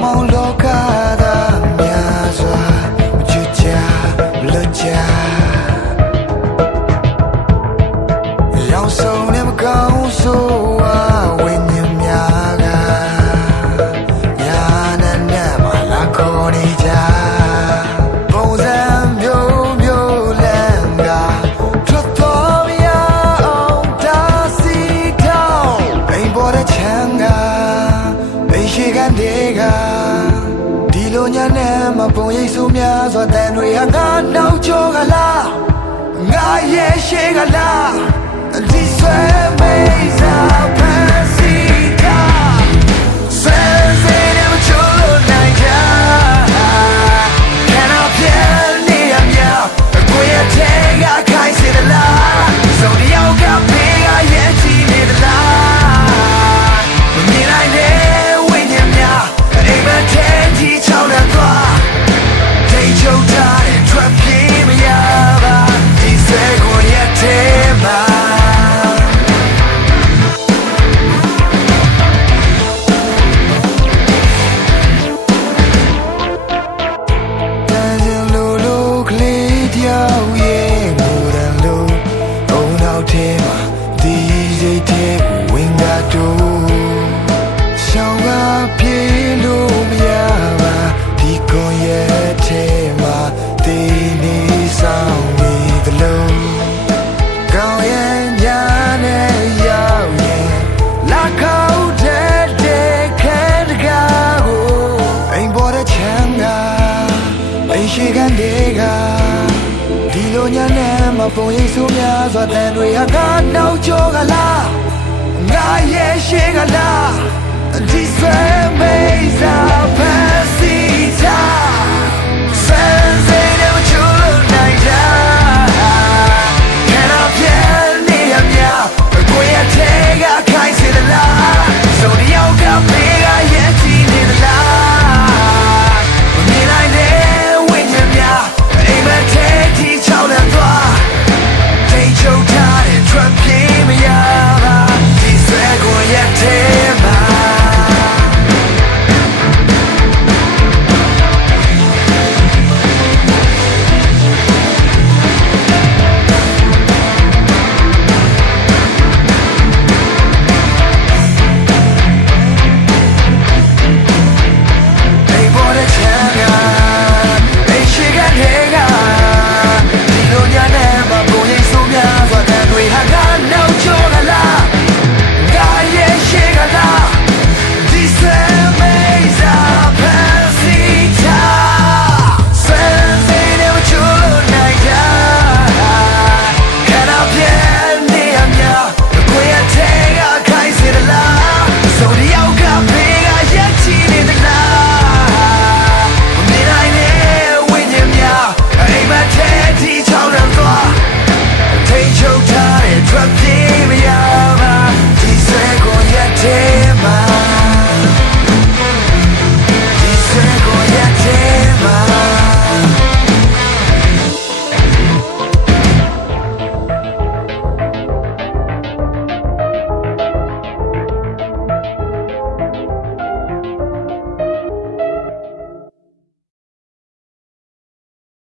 မောင်လောကသားများစွာမချစ်ကြလွတ်ကြရောက်ဆုံးနဲ့မကောင်းဆိုဝါဝိညာဉ်များကညာနဲ့မလာခေါ်နေကြပုံစံမျိုးမျိုးလမ်းကထွက်တော်မရအောင်ဒါစီတောင်းအိမ်ပေါ်တဲ့ချမ်းကအိမ်ရှိကန်တွေကဒီလိုညနဲ့မပုံရိပ်စုများစွာတန်တွေဟာငါနောက်ကျော်ကလားငါရဲ့ရှိကလားဒီဆွဲမေးစားဖန်စီတာဆွဲစေတယ်မချိုးလို့နိုင်ကြခံတော့ပြနေရမြောက်ကိုယ့်ရဲ့ထဲကခိုင်းစေတယ်လားဆိုတယောက်ကဘေးကရဲ့ချီနေတယ်လားမမြင်နိုင်တဲ့ဝိညာဉ်များအိမ်မထဲကြီးချောင်းနဲ့သွားထိတ်ချုပ်ထားတဲ့ထွက်ပြေးမရပါဒီဆွဲကိုရဲ့ထဲမှာရှိကန်တွေကဒီလိုညနဲ့မပုံရိပ်စုများစွာတန်တွေဟာငါနောက်ကျော်ကလားငါရဲ့ရှိကလားဒီဆွဲ